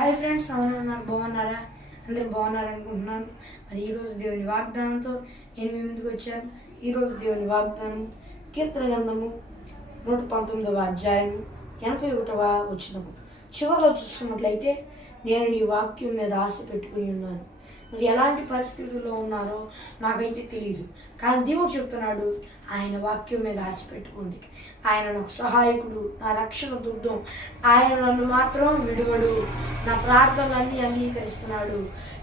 Hi friends, ఉన్నారు బాగున్నారా? అందరు బాగున్నారనుకుంటున్నాను. మరి ఈరోజు దేవుని వాగ్దానంతో నేను మీ ముందుకు వచ్చాను. ఈరోజు దేవుని వాగ్దానం కీర్తన గ్రంథము 119వ అధ్యాయం 81వ వచనము చివరిలో చూసుకున్నట్లయితే, నేను నీ వాక్యం మీద ఆశ పెట్టుకుని ఉన్నాను. మరి ఎలాంటి పరిస్థితుల్లో ఉన్నారో నాకైతే తెలియదు, కానీ దేవుడు చెప్తున్నాడు, ఆయన వాక్యం మీద ఆశ పెట్టుకోండి. ఆయన నాకు సహాయకుడు, నా రక్షణ దుర్గం. ఆయన నన్ను మాత్రం విడువడు. నా ప్రార్థనలన్నీ అంగీకరిస్తున్నాడు.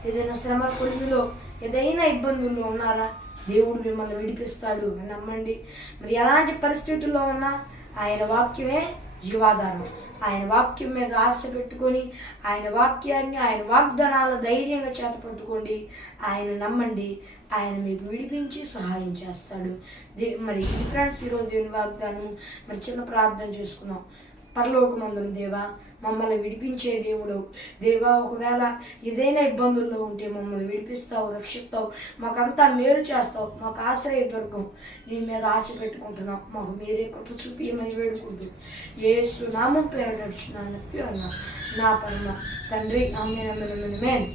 ఏదైనా శ్రమ కొలిమిలో, ఏదైనా ఇబ్బందుల్లో ఉన్నారా, దేవుడు మిమ్మల్ని విడిపిస్తాడు అని నమ్మండి. మరి ఎలాంటి పరిస్థితుల్లో ఉన్నా ఆయన వాక్యమే జీవాధారం. ఆయన వాక్యం మీద ఆశ పెట్టుకొని, ఆయన వాక్యాన్ని, ఆయన వాగ్దానాల ధైర్యంగా చేతపట్టుకోండి. ఆయన నమ్మండి, ఆయన మీకు విడిపించి సహాయం చేస్తాడు. మరి ఫ్రెండ్స్, ఈరోజు దేవుని వాగ్దానం మరి చిన్న ప్రార్థన చేసుకున్నాం. పరలోకమందున దేవా, మమ్మల్ని విడిపించే దేవుడు దేవా, ఒకవేళ ఏదైనా ఇబ్బందుల్లో ఉంటే మమ్మల్ని విడిపిస్తావు, రక్షిస్తావు, మాకంతా మేలు చేస్తావు, మాకు ఆశ్రయ దుర్గం. నీ మీద ఆశ పెట్టుకుంటున్నాం. మాకు మీరే కృప చూపియమని వేడుకుంటూ యేసు నామం పేరు నడుచున్నాను అన్నా నా పరమ తండ్రి. ఆమేన్.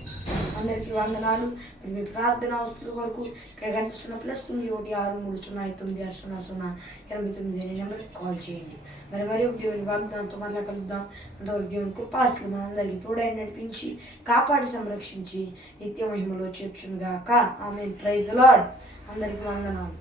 అందరికీ వందనాలు. మరి మీ ప్రార్థన అవసరం వరకు ఇక్కడ కనిపిస్తున్న +916396090989 నెంబర్కి కాల్ చేయండి. మరి ఒక దేవుని వాగ్దానంతో మరలా కలుద్దాం. అంతవరకు దేవుని కృపాస్తులు మనందరికీ తోడై నడిపించి, కాపాడి, సంరక్షించి నిత్య మహిమలో చేర్చునుగాక. ఆమేన్. Praise the lord. అందరికీ వందనాలు.